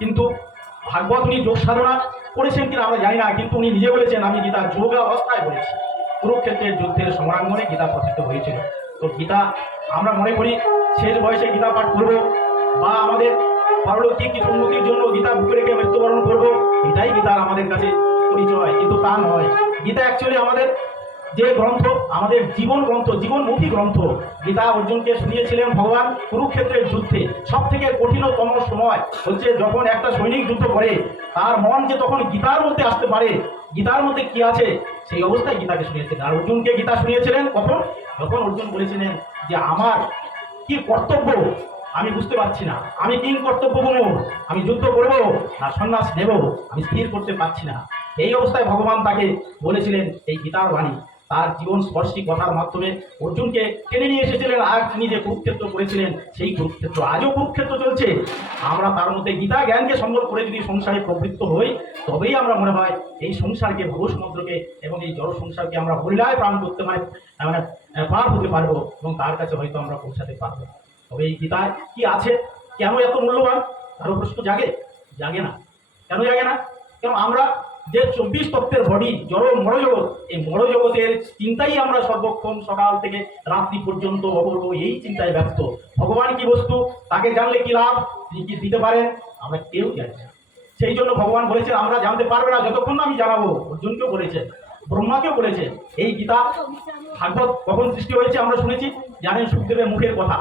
কিন্তু ভাগবত উনি যোগ সাধনা করেছেন কিনা আমরা জানি না, কিন্তু উনি নিজে বলেছেন আমি গীতা যোগ অবস্থায় বলেছি। কুরুক্ষেত্রের যুদ্ধের সমরাঙ্গনে গীতা প্রথিত হয়েছিল। তো গীতা আমরা মনে করি শেষ বয়সে গীতা পাঠ করবো বা আমাদের পারলৌকিক কিছু উন্নতির জন্য গীতা বুকে রেখে মৃত্যুবরণ করবো, এটাই গীতার আমাদের কাছে পরিচয়, কিন্তু তা নয়। গীতা অ্যাকচুয়ালি আমাদের যে গ্রন্থ, আমাদের জীবন গ্রন্থ, জীবনমুখী গ্রন্থ। গীতা অর্জুনকে শুনিয়েছিলেন ভগবান কুরুক্ষেত্রের যুদ্ধে। সব থেকে কঠিনতম সময় হচ্ছে যখন একটা সৈনিক যুদ্ধ করে, তার মন যে তখন গীতার মধ্যে আসতে পারে, গীতার মধ্যে কি আছে সেই অবস্থায় গীতাকে শুনিয়েছিলেন। আর অর্জুনকে গীতা শুনিয়েছিলেন কখন? যখন অর্জুন বলেছিলেন যে আমার কি কর্তব্য আমি বুঝতে পারছি না, আমি কিং কর্তব্য বলবো, আমি যুদ্ধ করবো না সন্ন্যাস নেব, আমি স্থির করতে পারছি না। এই অবস্থায় ভগবান তাকে বলেছিলেন এই গীতার বাণী। তার জীবন স্পর্শী কথার মাধ্যমে অর্জুনকে টেনে নিয়ে এসেছিলেন। আর তিনি যে কুরুক্ষেত্র করেছিলেন সেই কুরুক্ষেত্র আজও কুরুক্ষেত্র চলছে। আমরা তার মধ্যে গীতা জ্ঞানকে সম্বল করে যদি সংসারে প্রবৃত্ত হই, তবেই আমরা মনে হয় এই সংসারকে, ভব সমুদ্রকে এবং এই জড় সংসারকে আমরা হরিলায় প্রাণ করতে মানে পার হতে পারবো এবং তার কাছে হয়তো আমরা পৌঁছাতে পারবো। তবে এই গীতায় কি আছে, কেন এত মূল্যবান, আরো প্রশ্ন জাগে? জাগে না। কেন জাগে না? কেন আমরা যে 24 তত্ত্বের বডি, জড় মরজগৎ, এই মরজগতের চিন্তাই আমরা সর্বক্ষণ সকাল থেকে রাত্রি পর্যন্ত অপূর্ব এই চিন্তায় ব্যস্ত। ভগবান কি বস্তু, তাকে জানলে কি লাভ, তিনি কি দিতে পারেন, আমরা কেউ জানি না। সেই জন্য ভগবান বলেছেন আমরা জানতে পারবে না যতক্ষণ না আমি জানাবো। অর্জুনকেও বলেছেন, ব্রহ্মাকেও বলেছেন। এই গীতা ভাগবত কখন সৃষ্টি হয়েছে আমরা শুনেছি, জানেন সুখদেবের মুখের কথা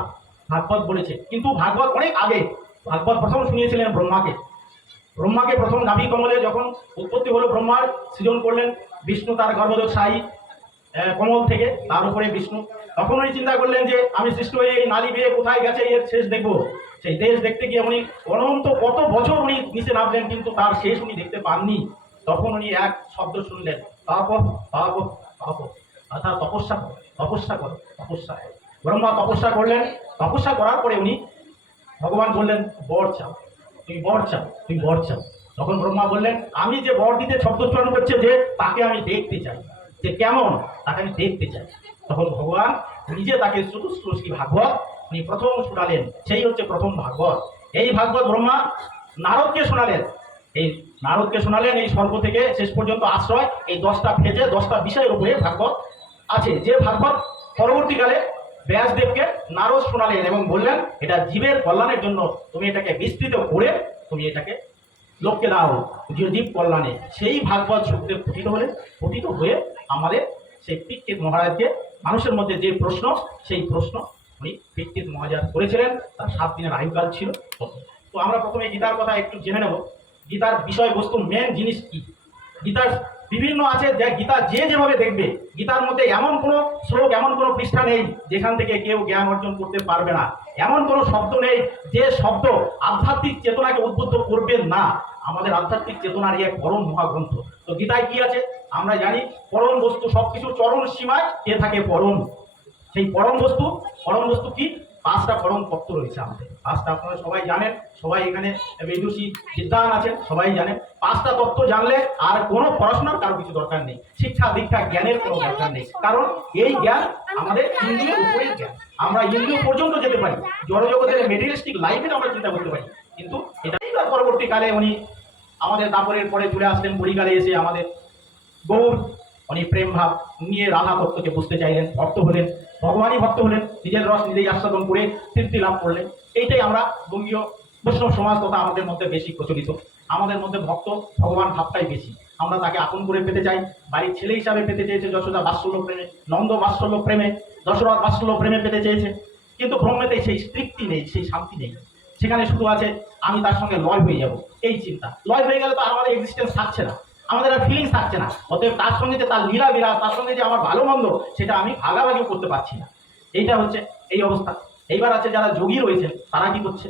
ভাগবত বলেছে, কিন্তু ভাগবত অনেক আগে। ভাগবত প্রথম শুনিয়েছিলেন ব্রহ্মাকে। ব্রহ্মাকে প্রথম নাভি কমলে যখন উৎপত্তি হলো, ব্রহ্মার সৃজন করলেন বিষ্ণু তার গর্ভদোষ সাই কমল থেকে, তার উপরে বিষ্ণু। তখন উনি চিন্তা করলেন যে আমি সৃষ্টি হয়ে এই নালী বেয়ে কোথায় গেছে এর শেষ দেখবো। সেই দেশ দেখতে গিয়ে উনি অনন্ত কত বছর উনি নিচে নামলেন, কিন্তু তার শেষ উনি দেখতে পাননি। তখন উনি এক শব্দ শুনলেন, পাপ পাপ পাপ, অর্থাৎ তপস্যা করো, তপস্যা করো, তপস্যা। ব্রহ্মা তপস্যা করলেন। তপস্যা করার পরে উনি, ভগবান বললেন বর চাও, তুমি বর চাও, তুমি বর চাও। তখন ব্রহ্মা বললেন আমি যে বর দিতে শব্দোচ্চারণ করছে যে তাকে আমি দেখতে চাই, যে কেমন তাকে আমি দেখতে চাই। তখন ভগবান নিজে তাকে চতুশ্লোকী ভাগবত উনি প্রথম শোনালেন, সেই হচ্ছে প্রথম ভাগবত। এই ভাগবত ব্রহ্মা নারদকে শোনালেন। এই নারদকে শোনালেন এই স্বর্গ থেকে শেষ পর্যন্ত আশ্রয়, এই 10টা ফেজে 10টা বিষয়ের উপরে ভাগবত আছে। যে ভাগবত পরবর্তীকালে ব্যাসদেবকে নারদ শোনালেন এবং বললেন এটা জীবের কল্যাণের জন্য, তুমি এটাকে বিস্তৃত করে তুমি এটাকে লোককে দাও জীব কল্যাণে। সেই ভাগবত সুখদেব পঠিত হলেন। পঠিত হয়ে আমাদের সেই পীক্ষিত মহারাজকে, মানুষের মধ্যে যে প্রশ্ন, সেই প্রশ্ন উনি পীক্ষিত মহারাজ করেছিলেন। তার 7 দিনের আয়ুকাল ছিল। তো আমরা প্রথমে গীতার কথা একটু জেনে নেব। গীতার বিষয়বস্তু, মেন জিনিস কি। গীতার বিভিন্ন আছে, যে গীতা যে যেভাবে দেখবে, গীতার মধ্যে এমন কোনো শ্লোক, এমন কোনো পৃষ্ঠা নেই যেখান থেকে কেউ জ্ঞান অর্জন করতে পারবে না। এমন কোনো শব্দ নেই যে শব্দ আধ্যাত্মিক চেতনাকে উদ্বুদ্ধ করবে না। আমাদের আধ্যাত্মিক চেতনার এক পরম মহাগ্রন্থ। তো গীতায় কি আছে আমরা জানি, পরম বস্তু সবকিছু চরণ সীমায় কে থাকে, পরম। সেই পরম বস্তু, পরম বস্তু কি? 5টা পরম তত্ত্ব রয়েছে আমাদের। 5টা আপনারা সবাই জানেন, সবাই এখানে বিদুষী বিদ্বান আছেন, সবাই জানেন। 5টা তত্ত্ব জানলে আর কোনো পড়াশোনার কারো কিছু দরকার নেই, শিক্ষা দীক্ষা জ্ঞানের কোনো দরকার নেই। কারণ এই জ্ঞান আমাদের ইন্দ্রিয়ের উপরের জ্ঞান। আমরা ইন্দ্রিয় পর্যন্ত যেতে পারি, জড়জগতের মেটেরিয়ালিস্টিক লাইফে আমরা চিন্তা করতে পারি। কিন্তু এটাই পরবর্তীকালে উনি আমাদের দাপরের পরে চলে আসলেন, পরিকালে এসে আমাদের গৌর উনি প্রেম ভাব নিয়ে রাধা তত্ত্বকে বুঝতে চাইলেন, ভক্ত হলেন, ভগবানই ভক্ত হলেন, নিজের রস নিজেই আস্বাদন করে তৃপ্তি লাভ করলেন। এইটাই আমরা বঙ্গীয় বৈষ্ণব সমাজ তথা আমাদের মধ্যে বেশি প্রচলিত। আমাদের মধ্যে ভক্ত ভগবান ভাবটাই বেশি। আমরা তাকে আপন করে পেতে চাই, বাড়ির ছেলে হিসাবে পেতে চেয়েছে যশোদা বাৎসল্য প্রেমে, নন্দ বাৎসল্য প্রেমে, দশরথ বাৎসল্য প্রেমে পেতে চেয়েছে। কিন্তু ব্রহ্মেতে সেই তৃপ্তি নেই, সেই শান্তি নেই। সেখানে শুধু আছে আমি তার সঙ্গে লয় হয়ে যাব, এই চিন্তা। লয় হয়ে গেলে তো আমাদের এক্সিস্টেন্স থাকছে না, আমাদের আর ফিলিংস থাকছে না। অতএব তার সঙ্গে যে তার লীলা বিলাস, তার সঙ্গে যে আমার ভালো মন্দ, সেটা আমি ভাগাভাগিও করতে পারছি না। এইটা হচ্ছে এই অবস্থা। এইবার আছে যারা যোগী রয়েছেন, তারা কি করছে?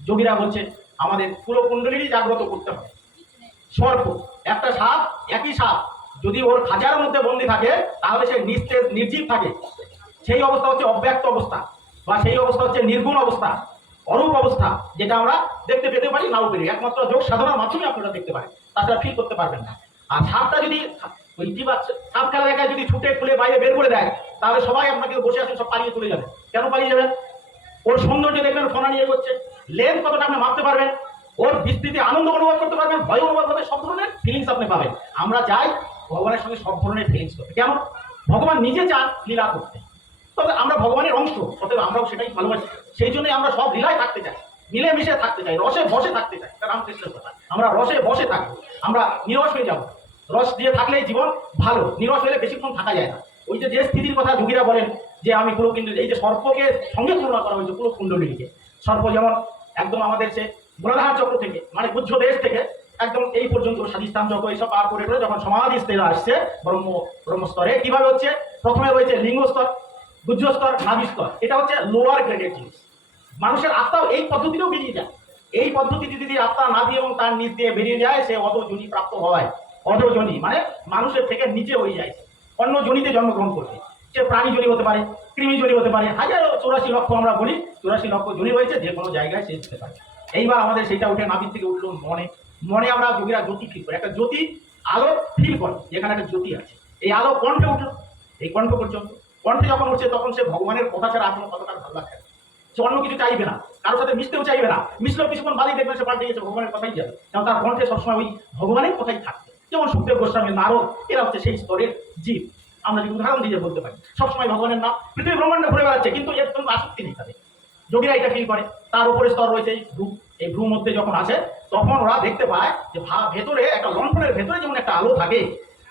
যোগীরা বলছে আমাদের পুরো কুণ্ডলীরই জাগ্রত করতে হবে। সর্প, একটা সাপ, একই সাপ যদি ওর খাঁচার মধ্যে বন্দী থাকে, তাহলে সে নিস্তেজ নির্জীব থাকে। সেই অবস্থা হচ্ছে অব্যক্ত অবস্থা, বা সেই অবস্থা হচ্ছে নির্গুণ অবস্থা, অরূপ অবস্থা, যেটা আমরা দেখতে পেতে পারি নাও পেরি। একমাত্র যোগ সাধনার মাধ্যমে আপনারা দেখতে পারেন, তাছাড়া ফিল করতে পারবেন না। আর সাপটা যদি ওই সাপ খেলা জায়গায় যদি ছুটে খুলে বাইরে বের করে দেয়, তাহলে সবাই আপনাকে বসে আছেন সব পালিয়ে চলে যাবে। কেন পালিয়ে যাবেন? ওর সৌন্দর্য দেখবেন ফোনা নিয়ে করছে, লেন্থ কতটা আপনি মাপতে পারবেন। ওর বিস্তৃতি আনন্দ অনুভব করতে পারবেন, ভয় অনুভব করবে, সব ধরনের ফিলিংস আপনি পাবেন। আমরা চাই ভগবানের সঙ্গে সব ধরনের ফিলিংস করতে। কেন? ভগবান নিজে চান লীলা করতে, তবে আমরা ভগবানের অংশ, অতএব আমরাও সেটাই ভালোবাসি। সেই জন্যই আমরা সব লীলায় থাকতে চাই, মিলেমিশে থাকতে চাই, রসে বসে থাকতে চাই। এটা রামকৃষ্ণের কথা। আমরা রসে বসে থাকবো, আমরা নিরস হয়ে যাব। রস দিয়ে থাকলেই জীবন ভালো, নিরস হলে বেশিক্ষণ থাকা যায় না। ওই যে স্থিতির কথা যোগীরা বলেন যে আমি কুলকুণ্ডলী, এই যে সর্পকে সঙ্গে তুলনা করা হয়েছে কুলকুণ্ডলীকে। সর্প যেমন একদম আমাদের সে গোলাধার চক্র থেকে, মানে গুহ্য দেশ থেকে একদম এই পর্যন্ত স্বাধিষ্ঠান চক্র এইসব পার করে যখন সমাধি স্তরে আসছে ব্রহ্মস্তরে, কিভাবে হচ্ছে? প্রথমে রয়েছে লিঙ্গ স্তর, গুহ্য স্তর, নাভি স্তর। এটা হচ্ছে লোয়ার গ্রেডের জিনিস। মানুষের আত্মাও এই পদ্ধতিতেও বেরিয়ে যায়। এই পদ্ধতিতে যদি আত্মা নাভি এবং তার নিচ দিয়ে বেরিয়ে যায়, সে অধোজনি প্রাপ্ত হয়। অধোজনি মানে মানুষের থেকে নিচে হয়ে যায়, অন্য জনিতে জন্মগ্রহণ করবে। সে প্রাণী জনি হতে পারে, কৃমি জনি হতে পারে, 1084 লক্ষ আমরা বলি, 84 লক্ষ জনি রয়েছে, যে কোনো জায়গায় সে যেতে পারে। এইবার আমাদের সেটা উঠে নাভির থেকে উঠলো মনে। মনে আমরা যোগীরা জ্যোতি ফিল করি, একটা জ্যোতি আলো ফিল করে, যেখানে একটা জ্যোতি আছে। এই আলো কণ্ঠে উঠলো, এই কণ্ঠ পর্যন্ত। কণ্ঠে যখন উঠছে তখন সে ভগবানের কথা ছাড়া আর কোনো কথাটা ভালো লাগছে, সে অন্য কিছু চাইবে না, কারোর সাথে মিশতেও চাইবে না। মিশলেও কিছুক্ষণ বাদেই দেখবেন সে পাল্টে গেছে, ভগবানের কথাই যাবে, কারণ তার কণ্ঠে সবসময় ওই ভগবানের কথাই থাকবে। যেমন সুখদেব গোস্বামী, নারদ, এরা হচ্ছে সেই স্তরের জীব। আমরা যদি উদাহরণ দিয়ে বলতে পারি, সবসময় ভগবানের নাম পৃথিবী ব্রহ্মাণ্ডে ঘুরে বেড়াচ্ছে, কিন্তু এর কোনো আসক্তি নেই তাদের। যোগীরা এটা ফিল করে। তার উপরে স্তর রয়েছে এই ভ্রু। এই ভ্রু মধ্যে যখন আসে তখন ওরা দেখতে পায় যে ভেতরে একটা লণ্ঠনের ভেতরে যেমন একটা আলো থাকে,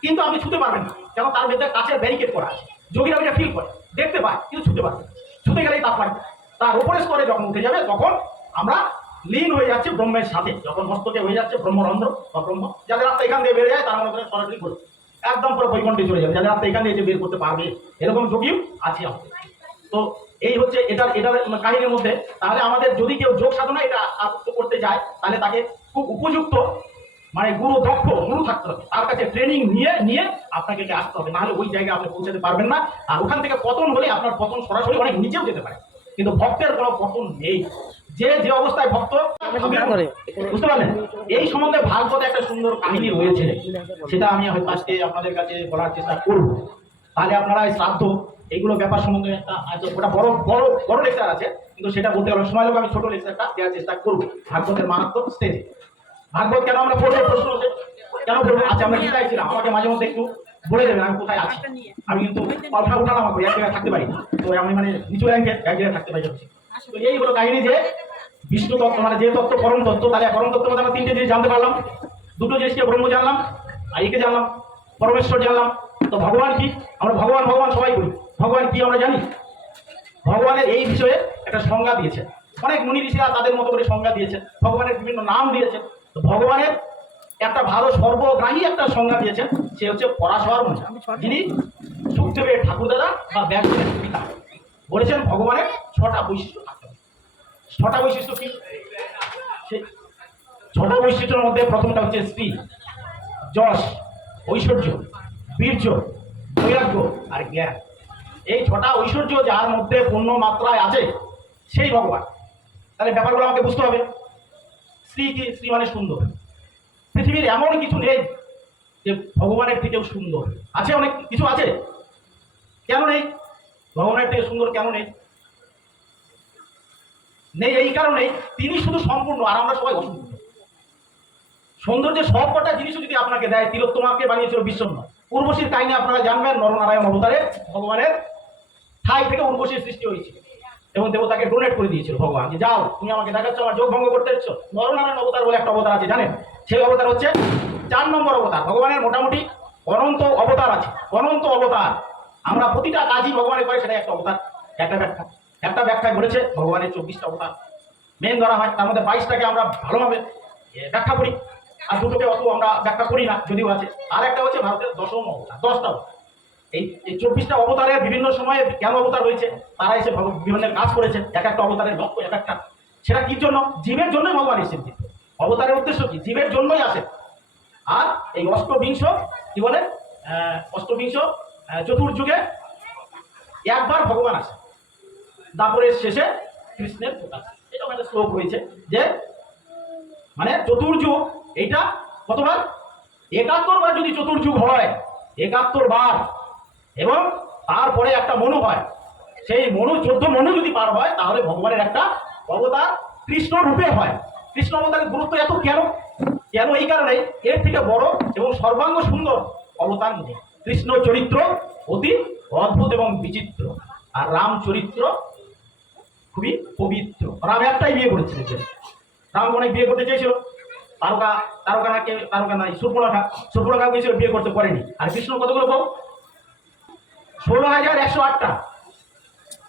কিন্তু আপনি ছুতে পারবেন না, কেন? তার ভেতরে কাছের ব্যারিকেড করা আছে। যোগীরা ওইটা ফিল করে, দেখতে পায়, কিন্তু ছুতে পারবে না। ছুতে গেলেই তাপ পায়। তার উপরে স্তরে যখন উঠে যাবে তখন আমরা লীন হয়ে যাচ্ছে ব্রহ্মের সাথে। যখন মস্তকে হয়ে যাচ্ছে ব্রহ্মরন্ধ্র বা ব্রহ্ম, যাদের আত্মা এখান দিয়ে বের যায় তারা মনে করেন সরাসরি করে একদম পুরো বৈকুণ্ঠে চলে যাবে। যাদের আত্মা এখান দিয়ে বের করতে পারবে, এরকম যোগীও আছে আমাদের। তো এই হচ্ছে এটার কাহিনীর মধ্যে। তাহলে আমাদের যদি কেউ যোগ সাধনা এটা আয়ত্ত করতে যায়, তাহলে তাকে খুব উপযুক্ত মানে গুরু, দক্ষ গুরু থাকতে হবে। তার কাছে ট্রেনিং নিয়ে আপনাকে আসতে হবে, নাহলে ওই জায়গায় আপনি পৌঁছাতে পারবেন না। আর ওখান থেকে পতন হলে আপনার পতন সরাসরি অনেক নিচেও যেতে পারে, কিন্তু ভক্তের কোনো পতন নেই। যে অবস্থায় ভক্ত, বুঝতে পারলেন? এই সম্বন্ধে ভাগবতে একটা সুন্দর কাহিনী রয়েছে, সেটা আমি হয়তো আজকে আপনাদের কাছে বলার চেষ্টা করব। তাহলে আপনারা এই শ্রাদ্ধ এইগুলো ব্যাপার সম্বন্ধে একটা ওটা বড় বড় বড় লেকচার আছে, কিন্তু সেটা বলতে গেলে সময় লোক, আমি ছোট লেকচারটা দেওয়ার চেষ্টা করবো। ভাগবতের মারাত্মক স্টেজে ভাগবত কেন আমরা পড়বো, প্রশ্ন হচ্ছে কেন পড়বো? আচ্ছা, আমরা গীতায় ছিলাম, আমাকে মাঝে মধ্যে একটু বলে দেবেন আমি কোথায় আছি। আমি কিন্তু পাল্টা উঠালাম, আমাকে এক জায়গায় থাকতে পারি না, তো আমি মানে নিচু র্যাঙ্কে এক জায়গায় থাকতে পারি। তো এই হলো কাহিনী যে বিষ্ণু তত্ত্ব মানে যে তত্ত্ব পরম তত্ত্ব। তাহলে পরম তত্ত্বের মধ্যে আমরা 3টে জিনিস জানতে পারলাম। 2টো জিনিসকে ব্রহ্ম জানলাম, আর একে জানলাম পরমেশ্বর জানলাম। তো ভগবান কি? আমরা ভগবান ভগবান সবাই বলি, ভগবান কি আমরা জানি? ভগবানের এই বিষয়ে একটা সংজ্ঞা দিয়েছেন অনেক মুনি ঋষিরা, তাদের মতো করে সংজ্ঞা দিয়েছেন, ভগবানের বিভিন্ন নাম দিয়েছেন। তো ভগবানের একটা ভালো সর্বগ্রাহী একটা সংজ্ঞা দিয়েছেন, সে হচ্ছে পরাশর মুনি, যিনি সুখদেবের ঠাকুরদাদা বা ব্যাসদেবের পিতা। বলেছেন ভগবানের 6টা বৈশিষ্ট্য থাকতে হবে। 6টা বৈশিষ্ট্য কি? সেই 6টা বৈশিষ্ট্যের মধ্যে প্রথমটা হচ্ছে শ্রী, যশ, ঐশ্বর্য, বীর্য, বৈরাগ্য আর জ্ঞান। এই 6টা ঐশ্বর্য যার মধ্যে পূর্ণ মাত্রায় আছে সেই ভগবান। তাহলে ব্যাপারগুলো আমাকে বুঝতে হবে। শ্রী কি? শ্রী মানে সুন্দর। পৃথিবীর এমন কিছু নেই যে ভগবানের থেকেও সুন্দর। আছে, অনেক কিছু আছে, কেন নেই? ভগবানের থেকে সুন্দর কেন নেই? এই কারণেই তিনি শুধু সম্পূর্ণ, আর আমরা সবাই অসম্পূর্ণ। সৌন্দর্যের সব কটা জিনিসও যদি আপনাকে দেয়, তিলোত্তমাকে বানিয়েছিল বিশ্বন্ন। উর্বশীর কাহিনী আপনারা জানবেন, নরনারায়ণ অবতারে ভগবানের ঠাই থেকে উর্বশীর সৃষ্টি হয়েছিল এবং দেবতাকে ডোনেট করে দিয়েছিল ভগবান, যে যাও তুমি আমাকে দেখাচ্ছ, আমার যোগ ভঙ্গ করতে এসছো। নরনারায়ণ অবতার বলে একটা অবতার আছে, জানেন? সেই অবতার হচ্ছে 4 নম্বর অবতার। ভগবানের মোটামুটি অনন্ত অবতার আছে, অনন্ত অবতার। আমরা প্রতিটা কাজই ভগবানের করে, সেটা একটা অবতার। একটা ব্যাখ্যায় বলেছে ভগবানের 24টা অবতার মেন ধরা হয়, তার মধ্যে 22টাকে আমরা ভালোভাবে ব্যাখ্যা করি, আর 2টোকে অত আমরা ব্যাখ্যা করি না, যদিও আছে। আর একটা হচ্ছে ভারতের 10ম অবতার, 10টা অবতার। এই 24টা অবতারের বিভিন্ন সময়ে কেন অবতার হয়েছে, তারা এসে বিভিন্ন কাজ করেছে। এক একটা অবতারের লক্ষ্য এক একটা, সেটা কি জন্য? জীবের জন্যই ভগবান এসেছেন। অবতারের উদ্দেশ্য কি? জীবের জন্যই আসে। আর এই অষ্টবিংশ কি বলে, অষ্টবিংশ চতুর্যুগে একবার ভগবান আসে, তারপরের শেষে কৃষ্ণের প্রকাশ। এটা একটা শ্লোক হয়েছে যে মানে চতুর্যুগ এইটা কতবার? 71 বার যদি চতুর্যুগ হয়, 71 বার, এবং তারপরে একটা মনু হয়, সেই মনু 14 মনু যদি পার হয়, তাহলে ভগবানের একটা অবতার কৃষ্ণ রূপে হয়। কৃষ্ণ অবতারের গুরুত্ব এত কেন? কেন? এই কারণে এর থেকে বড় এবং সর্বাঙ্গ সুন্দর অবতার নেই। কৃষ্ণ চরিত্র অতি অদ্ভুত এবং বিচিত্র, আর রাম চরিত্র খুবই পবিত্র। রাম একটাই বিয়ে করেছিলেন, রাম অনেক বিয়ে করতে চেয়েছিল, তারকা তারকা নাকে তারকা নাই সুর্পণখা গিয়েছিল, বিয়ে করতে পারেনি। আর কৃষ্ণ কতগুলো বউ? 16,108টা।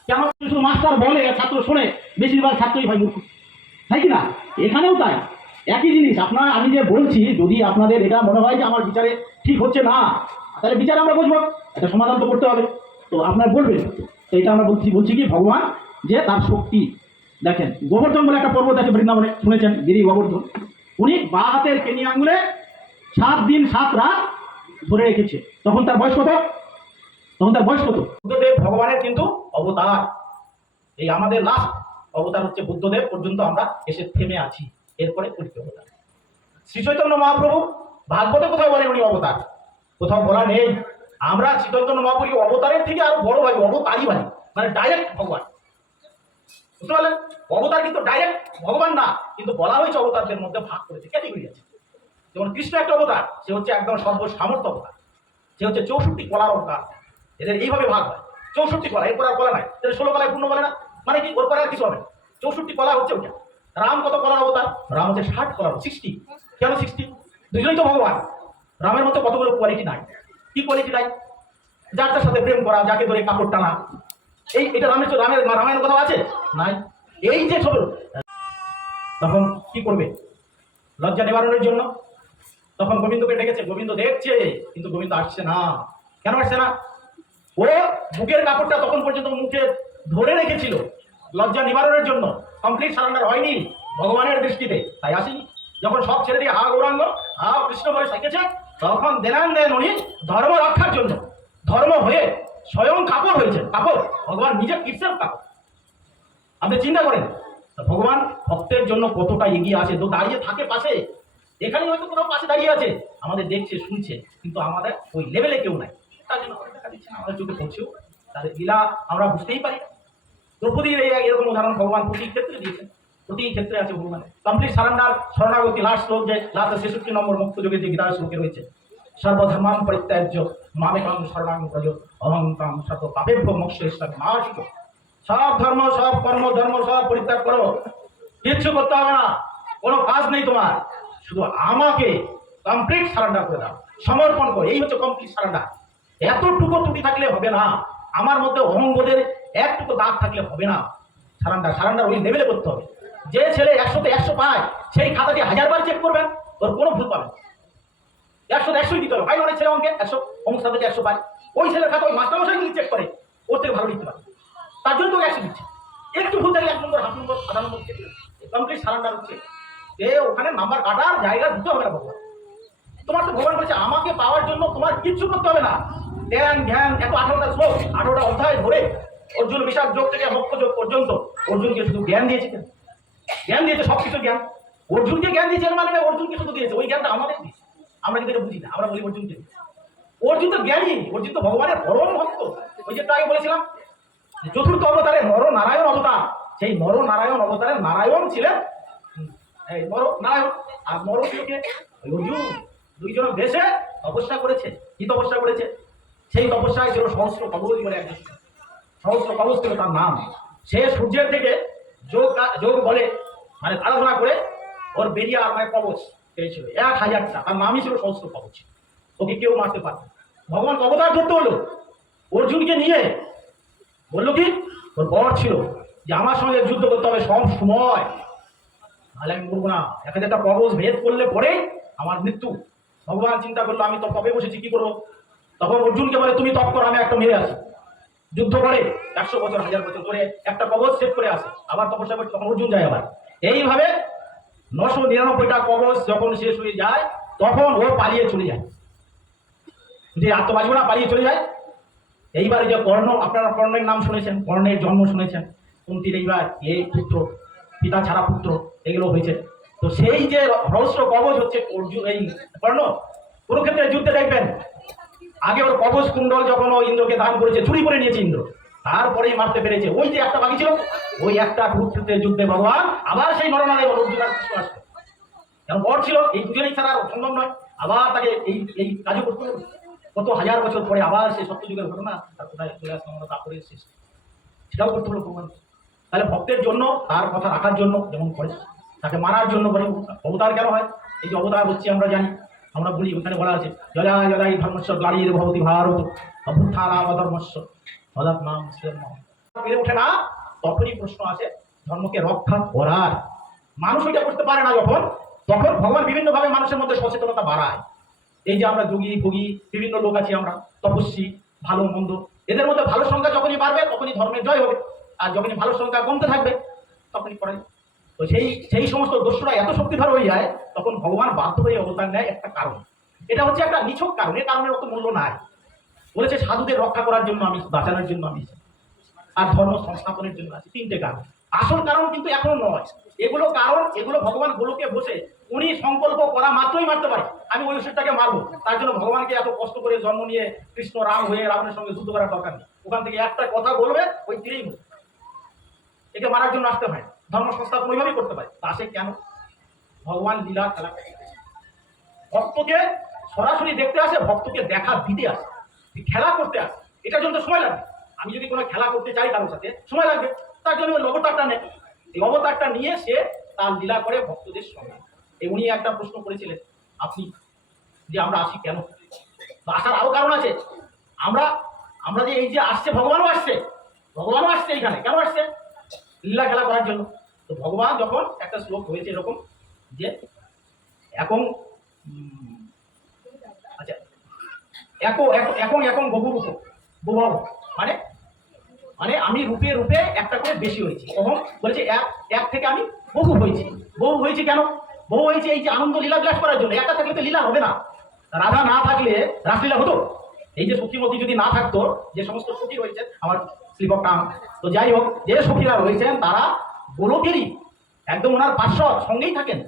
কেন? শুধু মাস্টার বলে আর ছাত্র শোনে, বেশিরভাগ ছাত্রই হয় মূর্খ, তাই কি না? এখানেও তাই, একই জিনিস। আমি যে বলছি, যদি আপনাদের এটা মনে হয় যে আমার বিচারে ঠিক হচ্ছে না, তাহলে বিচারে আমরা বুঝবো, একটা সমাধান তো করতে হবে। তো আপনার বলবেন, তো এটা আমরা বলছি কি, ভগবান যে তার শক্তি দেখেন। গোবর্ধন বলে একটা পর্বত আছে বৃন্দাবনে, শুনেছেন, গিরি গোবর্ধন। উনি বাঁ হাতের কেনি আঙ্গুলে 7 দিন 7 রাত ধরে রেখেছে। তখন তার বয়স কত? বুদ্ধদেব ভগবানের কিন্তু অবতার। এই আমাদের লাস্ট অবতার হচ্ছে বুদ্ধদেব, পর্যন্ত আমরা এসে থেমে আছি। এরপরে কলিযুগ অবতার শ্রী চৈতন্য মহাপ্রভু। ভাগবতে কোথাও বলেন উনি অবতার? কোথাও বলা নেই। আমরা শ্রী চৈতন্য মহাপ্রভু অবতারের থেকে আরো বড় ভাই, অবতারই ভাই, মানে ডাইরেক্ট ভগবান। বুঝতে পারলেন? অবতার কিন্তু ডাইরেক্ট ভগবান না, কিন্তু বলা হয়েছে অবতারদের মধ্যে ভাগ করেছে, ক্যাটেগরি আছে। যেমন কৃষ্ণ একটা অবতার, সে হচ্ছে একদম সর্বসামর্থ্য অবতার, সে হচ্ছে 64 কলার অবতার। এদের এইভাবে ভাগ হয়, 64 কলা, এরপর আর কলা নাই। 16 কলায় পূর্ণ বলে না, মানে কি ওর পরে আর কিছু হবে? 64 কলা হচ্ছে ওটা। রাম কত কলার অবতার? রাম হচ্ছে 60 কলার, 60। কেন 60? দুজনেই তো ভগবান। রামের মতো কতগুলো কোয়ালিটি নাই। কি কোয়ালিটি নাই? যার সাথে প্রেম করা, যাকে ধরে কাপড় টানা, এটা রামায়ণ কোথাও আছে? নাই। এই যে ছোট, তখন কি করবে? লজ্জা নিবারণের জন্য তখন গোবিন্দকে ডেকেছে। গোবিন্দ দেখছে, কিন্তু গোবিন্দ আসছে না। কেন আসছে না? ও বুকের কাপড়টা তখন পর্যন্ত মুখে ধরে রেখেছিল লজ্জা নিবারণের জন্য, কমপ্লিট সারেন্ডার হয়নি ভগবানের দৃষ্টিতে, তাই আসেনি। যখন সব ছেড়ে দিয়ে হা গৌরাঙ্গ, হা কৃষ্ণ বলে শিখেছে, তখন দেন উনি ধর্ম রক্ষার জন্য, ধর্ম হয়ে স্বয়ং কাপড় হয়েছে। কাপড় ভগবান নিজে ইটসেলফ কাপড়। আপনি চিন্তা করেন ভগবান ভক্তের জন্য কতটা এগিয়ে আছে। তো দাঁড়িয়ে থাকে পাশে, এখানে হয়তো কোথাও পাশে দাঁড়িয়ে আছে, আমাদের দেখছে শুনছে, কিন্তু আমাদের ওই লেভেলে কেউ নাই। তার জন্য আমাদের চোখে পড়ছেও, তাদের লীলা আমরা বুঝতেই পারি। দ্রৌপদীর এরকম উদাহরণ ভগবান প্রতি ক্ষেত্রে দিয়েছেন, প্রতি ক্ষেত্রে আছে ভগবান কমপ্লিট সারেন্ডার, শরণাগতি। লাস্ট শ্লোক যে লাস্ট 66 নম্বর মুক্ত যোগে যে গীতার শ্লোকে রয়েছে, সর্বধর্মাম পরিত্যাজ্য মামেকং শরণাং ব্রজ অহং ত্বাং সর্ব পাপেভ্যো মোক্ষয়িষ্যামি মা শুচিঃ। সব ধর্ম, সব কর্ম, ধর্ম সব পরিত্যাগ করো, কিচ্ছু করতে হবে না, কোনো কাজ নেই তোমার, শুধু আমাকে কমপ্লিট সারেন্ডার করে দাও, সমর্পণ করো। এই হচ্ছে কমপ্লিট সারেন্ডার। এতটুকু ত্রুটি থাকলে হবে না, আমার মধ্যে অহংবোধের একটুকু দাগ থাকলে হবে না। সারেন্ডার ওই লেভেলে করতে হবে। যে ছেলে 100-তে 100 পায়, সেই খাতাটি 1000 বার চেক করবেন, ওর কোনো ভুল পাবে। 100-তে 100ই দিতে হবে। ভাই অনেক ছেলে অঙ্কে 100, অঙ্ক সাবজেক্টে 100 পায়, ওই ছেলের খাতা ওই মাস্টারমশাই যদি চেক করে, ওর থেকে ভালো লিখতে পারে, তার জন্য তো 100 দিচ্ছে। একটু ভুল থাকলে 1 নম্বর, হাফ নম্বর, আধা নম্বর চেক। কমপ্লিট সারেন্ডার হচ্ছে যে ওখানে নাম্বার কাটার জায়গা দিতে হবে না ভগবান। তোমার তো ভগবান বলেছে আমাকে পাওয়ার জন্য তোমার কিচ্ছু করতে হবে না। জ্ঞান এত 18টা শ্লোক, 18টা অধ্যায় ধরে অর্জুন বিষাদ যোগ থেকে মোক্ষ যোগ পর্যন্ত অর্জুনকে শুধু জ্ঞান দিয়েছে। জ্ঞান দিয়েছে, সবকিছু জ্ঞান অর্জুনকে জ্ঞান দিয়েছে, মানে অর্জুনকে শুধু দিয়েছে, ওই জ্ঞানটা আমাদের দিয়েছে। আমরা কিন্তু এটা বুঝি না, আমরা বলি অর্জুনকে। অর্জুন তো জ্ঞানী, অর্জুন তো ভগবানের পরম ভক্ত। ওই যে আগে বলেছিলাম চতুর্থ অবতারে নর নারায়ণ অবতার, সেই নর নারায়ণ অবতারে নারায়ণ ছিলেন এই নর নারায়ণ, আর নর ছিল কে? অর্জুন। দুইজন বেশে তপস্যা করেছে। কি তপস্যা করেছে? সেই তপস্যায় ছিল সহস্র কবচ বলে একজন, সহস্র কবচ ছিল তার নাম। সে সূর্যের থেকে যোগ বলে মানে আরাধনা করে ওর বেরিয়ে আর মানে কবচ পেয়েছিল 1000টা, তার নামই ছিল সহস্র কবচ। ওকে কেউ মারতে পারত। ভগবান অবতার করতে হলো অর্জুনকে নিয়ে, বললো কি ওর বর ছিল যে আমার সঙ্গে যুদ্ধ করতে হবে সব সময়, তাহলে আমি করবো না। 1000টা কবচ ভেদ করলে পরে আমার মৃত্যু। ভগবান চিন্তা করলো আমি তো তপে বসেছি, কি করবো? তখন অর্জুনকে বলে তুমি তপ করো, আমি একটা মেরে আসি। যুদ্ধ করে 100 বছর 1000 বছর ধরে একটা কবচ সেট করে আসে, আবার তপস্যা করে, তখন অর্জুন যায় আবার। এইভাবে 999টা কবচ যখন শেষ হয়ে যায়, তখন ও পালিয়ে চলে যায়। যে আত্মবাসী না, পালিয়ে চলে যায়। এইবারে যে কর্ণ, আপনারা কর্ণের নাম শুনেছেন, কর্ণের জন্ম শুনেছেন। কুন্তির এইবার এই পুত্র, পিতা ছাড়া পুত্র, এগুলো হয়েছে। তো সেই যে সহস্র কবচ হচ্ছে অর্জুন, এই কর্ণ কুরুক্ষেত্রের যুদ্ধে দেখবেন আগে ওর কবচ কুণ্ডল যখন ও ইন্দ্রকে দান করেছে, চুরি করে নিয়েছে ইন্দ্র, তারপরেই মারতে পেরেছে। ওই যে একটা বাকি ছিল, ওই একটা কুরুক্ষেত্রের যুদ্ধে ভগবান আবার সেই নরনারায়ণ অর্জুন আর কৃষ্ণ আসবে। কারণ বর ছিল, এই দুজনেই ছাড়া আর সম্ভব নয়। আবার তাকে এই এই কাজও করতে হবে। কত হাজার বছর পরে আবার সেই সত্যযুগের ঘটনা তার কোথায় চলে আসলাম আমরা, তারপরে শেষ সেটাও করতে হলো ভগবান। তাহলে ভক্তের জন্য, তার কথা রাখার জন্য যেমন করে, তাকে মারার জন্য বলে অবতার কেন হয়? এই যে অবতার হচ্ছে আমরা জানি, আমরা বলি ওখানে বলা আছে জয়া জয়াই ধর্মস্ব গ্লানির ভবতি ভারত অভ্যুত্থানাম অধর্মস্য তদাত্মাম শ্রীরাম। পেরে ওঠে না, তখনই প্রশ্ন আছে ধর্মকে রক্ষা করার। মানুষ এটা করতে পারে না যখন, তখন ভগবান বিভিন্নভাবে মানুষের মধ্যে সচেতনতা বাড়ায়। এই যে আমরা যোগী ভোগী বিভিন্ন লোক আছি, আমরা তপস্বী, ভালো মন্দ, এদের মধ্যে ভালো সংখ্যা যখনই বাড়বে তখনই ধর্মের জয় হবে, আর যখনই ভালো সংখ্যা কমতে থাকবে তখনই পড়ে। তো সেই সমস্ত দস্যুরা এত শক্তিধর হয়ে যায়, তখন ভগবান বাধ্য হয়ে অবতার নেয় একটা কারণ। এটা হচ্ছে একটা নিছক কারণ, এই কারণের অত মূল্য নাই। বলেছে সাধুদের রক্ষা করার জন্য আমি, বাঁচানোর জন্য আমি, আর ধর্ম সংস্থাপনের জন্য আছে। তিনটে কারণ, আসল কারণ কিন্তু এখনো নয়। এগুলো কারণ, এগুলো ভগবান গোলকে বসে উনি সংকল্প করা মাত্রই মারতে পারে আমি ওই অসুরটাকে মারবো। তার জন্য ভগবানকে এত কষ্ট করে জন্ম নিয়ে কৃষ্ণ রাম হয়ে রাবণের সঙ্গে যুদ্ধ করার দরকার নেই। ওখান থেকে একটা কথা বলবে, ওই তীরেই বলবে। একে মারার জন্য আসতে হয়, ধর্ম সংস্থাপন ওইভাবেই করতে পারে। তা সে কেন? ভগবান লীলা খেলা, ভক্তকে সরাসরি দেখতে আসে, ভক্তকে দেখা দিতে আসে, খেলা করতে আসে। এটার জন্য তো সময় লাগবে। আমি যদি কোনো খেলা করতে চাই কারোর সাথে, সময় লাগবে। তার জন্য ওই অবতারটা নেই, এই অবতারটা নিয়ে সে তার লীলা করে ভক্তদের সঙ্গে। এই উনি একটা প্রশ্ন করেছিলেন আপনি, যে আমরা আসি কেন? আসার আরো কারণ আছে। আমরা আমরা যে এই যে আসছে, ভগবানও আসছে এইখানে। কেন আসছে? লীলা খেলা করার জন্য। তো ভগবান যখন একটা শ্লোক হয়েছে এরকম যে এখন আচ্ছা এখন বহু রূপ বহু, মানে মানে আমি রূপে রূপে একটা করে বেশি হয়েছি। কখন বলেছে? এক থেকে আমি বহু হয়েছি। বহু হয়েছি কেন? বহু হয়েছে এই যে আনন্দ লীলা বিলাস করার জন্য। একটা থাকলে তো লীলা হবে না। রাধা না থাকলে রাসলীলা হতো? এই যে সখীমতি যদি না থাকতো, যে সমস্ত সখী রয়েছে, আমার শ্রীভক্ত নাম, তো যাই হোক, যে সখীরা রয়েছেন তারা গোলকেরই একদম ওনার পার্শ্বদ সঙ্গেই থাকেন।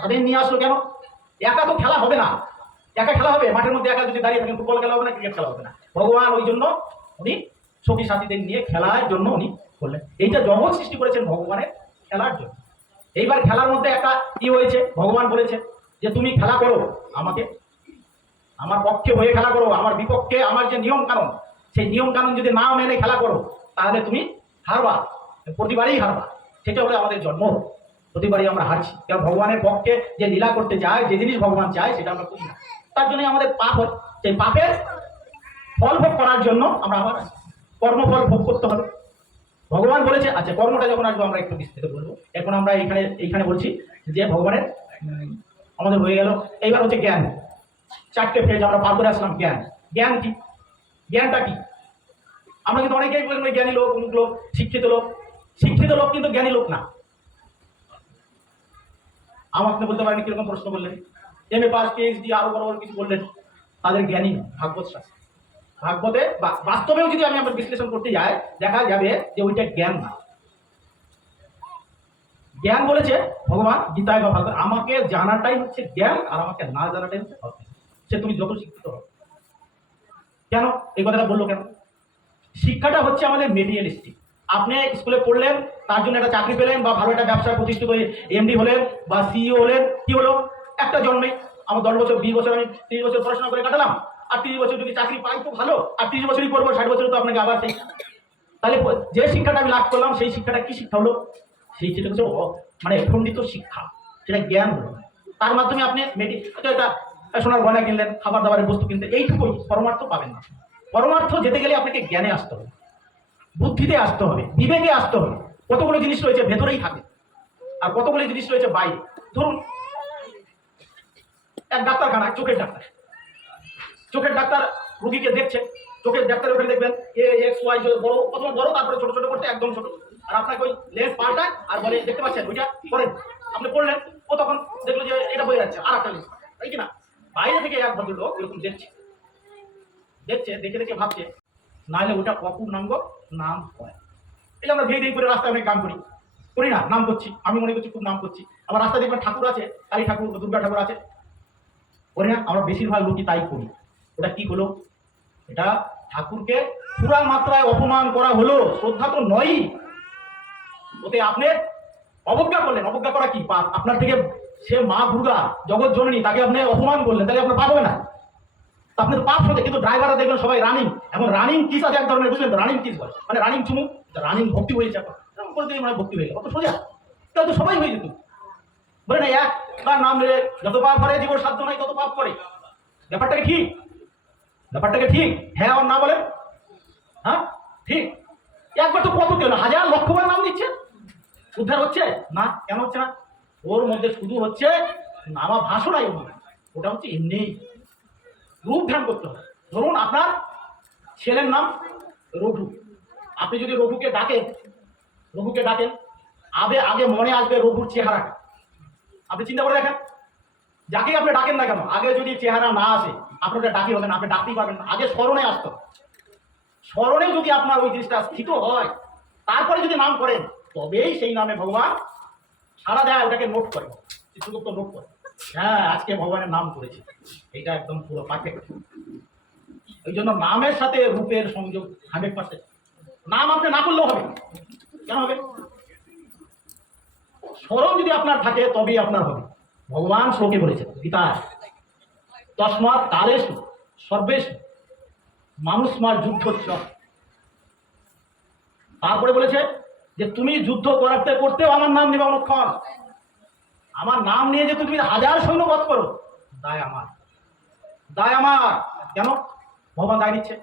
তাদের নিয়ে আসলো কেন? একা তো খেলা হবে না। একা খেলা হবে মাঠের মধ্যে, একা যদি দাঁড়িয়ে থাকেন ফুটবল খেলা হবে না, ক্রিকেট খেলা হবে না। ভগবান ওই জন্য উনি সখী সাথীদের নিয়ে খেলার জন্য উনি করলেন। এইটা জগৎ সৃষ্টি করেছেন ভগবানের খেলার জন্য। এইবার খেলার মধ্যে একটা কি হয়েছে, ভগবান বলেছে যে তুমি খেলা করো আমাকে, আমার পক্ষে হয়ে খেলা করো, আমার বিপক্ষে আমার যে নিয়ম কানুন, সেই নিয়ম কানুন যদি না মেনে খেলা করো তাহলে তুমি হারবা, প্রতিবারই হারবা। সেটা হলো আমাদের জন্ম, প্রতিবারই আমরা হারছি। কারণ ভগবানের পক্ষে যে লীলা করতে চায়, যে জিনিস ভগবান চায় সেটা আমরা করি না। তার জন্যই আমাদের পাপ হয়। সেই পাপের ফল ভোগ করার জন্য আমরা আবার কর্মফল ভোগ করতে হবে। ভগবান বলেছে, আচ্ছা কর্মটা যখন আসবো আমরা একটু বিস্তৃত বলবো। এখন আমরা এইখানে বলছি যে ভগবানের আমাদের হয়ে গেল। এইবার হচ্ছে জ্ঞান। চারটে ফেজ আমরা পার করে আসলাম। জ্ঞান কি? জ্ঞানটা কি? আমরা কিন্তু অনেকেই বলবেন জ্ঞানী লোক, অমুক লোক, শিক্ষিত লোক। শিক্ষিত লোক কিন্তু জ্ঞানী লোক না। আমাকে বলতে পারেন কিরকম প্রশ্ন করলেন, এম এ পাস, পিএইচডি, আরো বড় বড় কিছু বললেন, তাদের জ্ঞানী ভাগবত শাস্ত্র। ভাগবতে বাস্তবেও যদি আমি আমার বিশ্লেষণ করতে যাই, দেখা যাবে যে ওইটা জ্ঞান না। জ্ঞান বলেছে ভগবান গীতায় বা ভাগবত, আমাকে জানাটাই হচ্ছে জ্ঞান, আর আমাকে না জানাটাই হচ্ছে অজ্ঞান। সে তুমি যত শিক্ষিত হবে। কেন এই কথাটা বললো? কেন? শিক্ষাটা হচ্ছে আমাদের মেটেরিয়ালিস্টিক। আপনি স্কুলে পড়লেন, তার জন্য একটা চাকরি পেলেন, বা ভালো একটা ব্যবসায় প্রতিষ্ঠিত হয়ে এমডি হলেন বা সিইও হলেন, কি হলো? একটা জন্মে আমার 10 বছর 20 বছর আমি 30 বছর পড়াশোনা করে কাটালাম, আর 30 বছর যদি চাকরি পাই তো ভালো, আর 30 বছরই করবো, 60 বছর তো আপনাকে আবার সেই। তাহলে যে শিক্ষাটা আমি লাভ করলাম সেই শিক্ষাটা কি শিক্ষা হলো? সেই যেটা হচ্ছে মানে খণ্ডিত শিক্ষা, সেটা জ্ঞান হলো। তার মাধ্যমে আপনি এটা সোনার গয়না কিনলেন, খাবার দাবারের বস্তু কিনতে, এইটুকুই পরমার্থ পাবেন না। পরমার্থ যেতে গেলে আপনাকে জ্ঞানে আসতে হবে, বুদ্ধিতে আসতে হবে, বিবেকে আসতে হবে। কতগুলো জিনিস রয়েছে ভেতরেই থাকে, আর কতগুলো জিনিস রয়েছে বাইরে। ধরুন এক ডাক্তারখানায় চোখের ডাক্তার রুগীকে দেখছে, চোখের ডাক্তার ওখানে দেখবেন AXY বড়, প্রথম বড়, তারপরে ছোট ছোট করতে একদম ছোট, আর আপনাকে ওই লেন্স পাল্টায় আর বলে দেখতে পাচ্ছেন ওইটা করেন, আপনি করলেন, ও তখন দেখলো যে এটা বয়ে যাচ্ছে আর একটা লেন্স, তাই কিনা? বাইরে থেকে এক ভদ্রলোক এরকম দেখছে, দেখে ভাবছে নাহলে ওটা অপূর্ণাঙ্গ নাম হয়। এই আমরা ধীরে করে রাস্তায় অনেক কাম করি না, নাম করছি, আমি মনে করছি খুব নাম করছি। আবার রাস্তায় দেখবেন ঠাকুর আছে, কালী ঠাকুর, দুর্গা ঠাকুর আছে, করি না? আমরা বেশিরভাগ লোকই তাই করি। ওটা কি হলো? এটা ঠাকুরকে পুরা মাত্রায় অপমান করা হলো, শ্রদ্ধা তো নয়ই। ওতে আপনি অবজ্ঞা করলেন। অবজ্ঞা করা কি? পাপ। আপনার থেকে সে মা দুর্গা জগৎ জননী, তাকে আপনি অপমান করলেন, তাহলে আপনার পাপ হবে না? আপনি তো পাপ হতে, কিন্তু ড্রাইভাররা দেখবেন সবাই রানিং, এখন রানিং কিস আছে এক ধরনের, বুঝলেন তো? রানিং কিস বলে, মানে রানিং চুমু, রানিং ভক্তি হয়েছে এখন, এরকম করে দিয়ে মানে ভক্তি হয়ে গেল, অত সোজা, তাহলে তো সবাই হয়ে যেত। বলে না একবার নাম নিলে যত পাপ করে, জীবন সাধ্য নাই তত পাপ করে। ব্যাপারটাকে ঠিক, ব্যাপারটাকে ঠিক, হ্যাঁ আর না বলে? হ্যাঁ ঠিক। একবার তো কত কেন হাজার লক্ষবার নাম দিচ্ছে, উদ্ধার হচ্ছে না? কেন হচ্ছে না? ওর মধ্যে শুধু হচ্ছে নামা ভাষণাই, ওটা হচ্ছে এমনি রূপ ধ্যান করতে হবে। ধরুন আপনার ছেলের নাম রঘু, আপনি যদি রঘুকে ডাকেন, আগে আগে মনে আসবে রঘুর চেহারাটা। আপনি চিন্তা করে দেখেন, যাকে আপনি ডাকেন না কেন, আগে যদি চেহারা না আসে আপনাকে ডাকি হবে না, আপনি ডাকতেই পারবেন না। আগে স্মরণে আসতো, স্মরণে যদি আপনার ওই জিনিসটা স্থিত হয়, তারপরে যদি নাম করেন, তবেই সেই নামে ভগবান সারা দেয়, ওটাকে নোট করে, চিত্রগুপ্ত নোট করে, হ্যাঁ আজকে ভগবানের নাম করেছে, এটা একদম পুরো পারফেক্ট। ওই জন্য নামের সাথে রূপের সংযোগ 100%। নাম আপনি না করলেও হবে, কেন হবে? স্মরণ যদি আপনার থাকে তবেই আপনার হবে। ভগবান শ্লোকে বলেছেন গীতায়, তস্মাৎ কালেষু সর্বেষু মানুষমার যুদ্ধ। তারপরে বলেছে যে তুমি যুদ্ধ করাতে করতেও আমার নাম নেবে অনুক্ষণ, আমার নাম নিয়ে যে তুমি 1000 সৈন্য বধ করো, দায় আমার, দায় আমার। কেন ভগবান দায় নিচ্ছে?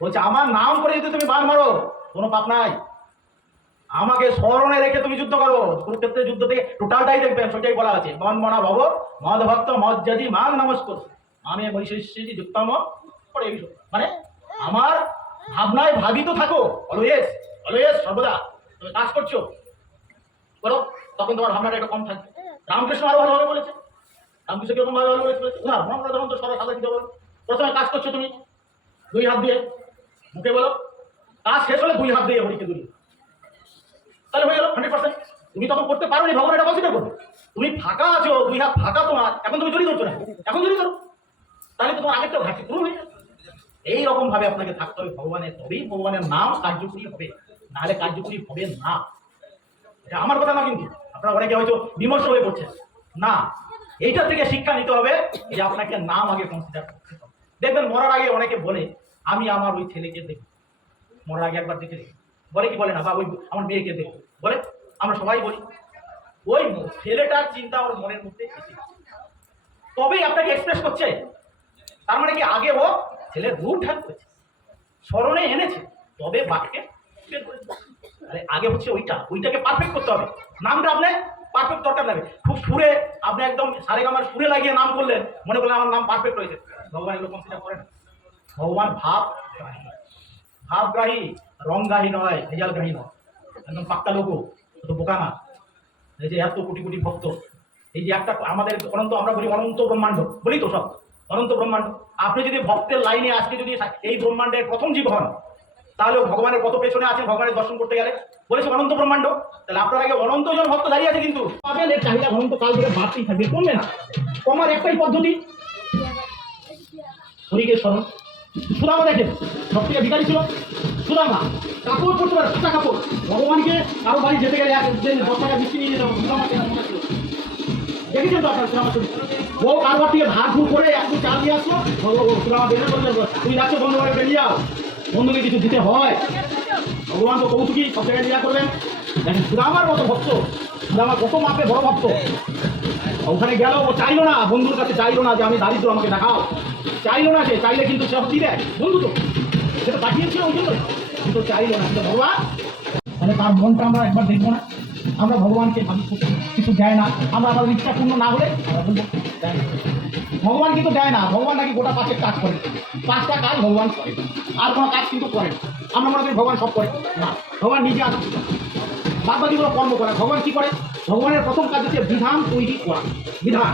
বলছে আমার নাম করে যদি তুমি বান মারো কোনো পাপ নাই, আমাকে স্মরণে রেখে তুমি যুদ্ধ করো। কুরুক্ষেত্রের যুদ্ধ থেকে টোটালটাই দেখবেন, সেটাই বলা আছে, মন মনা ভব মদ ভক্ত মদ যদি মান নমস্কর আমি বৈশিষ্ট্য যুক্তম করে। মানে আমার ভাবনায় ভাবিত থাকো, অলওয়েজ অলওয়েজ, সর্বদা তুমি কাজ করছো করো, তখন তোমার ভাবনাটা একটু কম থাকবে। রামকৃষ্ণ আরো ভালোভাবে বলেছে, রামকৃষ্ণ কিরকম ভাবে বলেছে না, আমরা যখন তো সবাই সাদা দিতে বলো, প্রথমে কাজ করছো তুমি 2 হাত দিয়ে, মুখে বলো, কাজ শেষ হলে 2 হাত দিয়ে হরিকে দুলি, তাহলে হয়ে গেল 100%। তুমি তখন করতে পারো নি, ভগবান এটা কনসিডার করবে। তুমি ফাঁকা আছো, 2 হাত ফাঁকা তোমার, এখন তুমি জড়ি ধরছো না, এখন জড়ি ধরো, তাহলে তো তোমার আগেরটা ঘাটতি পুরো হয়ে যাবে। এইরকম ভাবে আপনাকে থাকতে হবে ভগবানের, তবেই ভগবানের নাম কার্যকরী হবে, নাহলে কার্যকরী হবে না। এটা আমার কথা না, কিন্তু আপনারা অনেকে হয়তো বিমর্ষ হয়ে পড়ছেন না। এইটা থেকে শিক্ষা নিতে হবে যে আপনাকে নাম আগে কনসিডার করতে হবে। দেখবেন মরার আগে অনেকে বলে আমি আমার ওই ছেলেকে দেখি, মরার আগে একবার দেখে দেখি, বলে কি বলে না, বা ওই আমার মেয়েকে দেখো বলে, আমরা সবাই বলি। ওই ছেলেটার চিন্তা ওর মনের মধ্যে এসেছে, তবেই আপনাকে এক্সপ্রেস করছে। তার মানে কি আগে ও ছেলের রূপ ধ্যান করেছে, স্মরণে এনেছে, তবে বাক্যে আগে হচ্ছে ওইটাকে পারফেক্ট করতে হবে। নামটা আপনি পারফেক্ট দরকার লাগে, খুব সুরে আপনি একদম সারেগামার সুরে লাগিয়ে নাম করলেন, মনে করলেন আমার নাম পারফেক্ট হয়েছে। ভগবান এগুলো কনসিডার করে না। ভগবান ভাবগ্রাহী, রংগ্রাহী নয়, ভেজালগ্রাহী নয়, একদম পাক্কা লোক, তো বোকা না। এই যে এত কোটি কোটি ভক্ত, এই যে একটা আমাদের অনন্ত, আমরা বলি অনন্ত ব্রহ্মাণ্ড বলি তো, সব অনন্ত ব্রহ্মাণ্ড। আপনি যদি ভক্তের লাইনে আজকে যদি এই ব্রহ্মাণ্ডের প্রথম জীব হন, তাহলে ভগবানের কত পেছনে আছেন ভগবানের দর্শন করতে গেলে, বলেছে অনন্ত ব্রহ্মাণ্ড। তাহলে আপনার আগে অনন্ত জন ভক্ত দাঁড়িয়ে আছে, কিন্তু পাবেন এর চাহিদা অনন্ত কাল ধরে বাড়তেই থাকবে, কমবে না। কমার একটাই পদ্ধতি, হরিকে স্মরণ। সুদামা দেখেন সবথেকে ভিখারি ছিল সুদামা, কাপড় পরতে পারে, কাঁচা কাপড়, ভগবানকে কারো বাড়ি যেতে গেলে 10 টাকা মিষ্টি নিয়ে যেতে হবে, সুদামাকে দেখেছেন তো আপনার সুদামা ছবি। ও কারবার থেকে ধার ধুর করে একটু চাল দিয়ে আসলো, সুদামা বের করলেন, তুমি যাচ্ছ বন্ধু বাড়ি বেরিয়ে যাও, বন্ধুকে কিছু দিতে হয়। ভগবান তো কৌতুকি, সব জায়গায় লীলা করবেন। দেখেন সুদামার মতো ভক্ত, সুদামা কত মাপে বড় ভক্ত, ওখানে গেল, ও চাইলো না, বন্ধুর কাছে চাইলো না যে আমি দারিদ্র আমাকে দেখাও, চাইলো না। সে চাইলে কিন্তু সে দিয়ে দেয়, বন্ধু তো সেটা পাঠিয়েছিল ওই জন্য, কিন্তু চাইলো না। কিন্তু ভগবান, তাহলে তার মনটা আমরা একবার দেখবো না? আমরা ভগবানকে ভাবি কিছু দেয় না, আমরা আমাদের ইচ্ছা পূর্ণ না হলে আমরা বলবো দেয় না। ভগবান কিন্তু দেয় না, ভগবান নাকি গোটা 5 কাজ করে, 5টা কাজ ভগবান করে, আর কোনো কাজ কিন্তু করে না। আমরা মনে করি ভগবান সব করে না, ভগবান নিজে আসে, বাদ বাকিগুলো কর্ম করে। ভগবান কি করে? ভগবানের প্রথম কাজ হচ্ছে বিধান তৈরি করা, বিধান।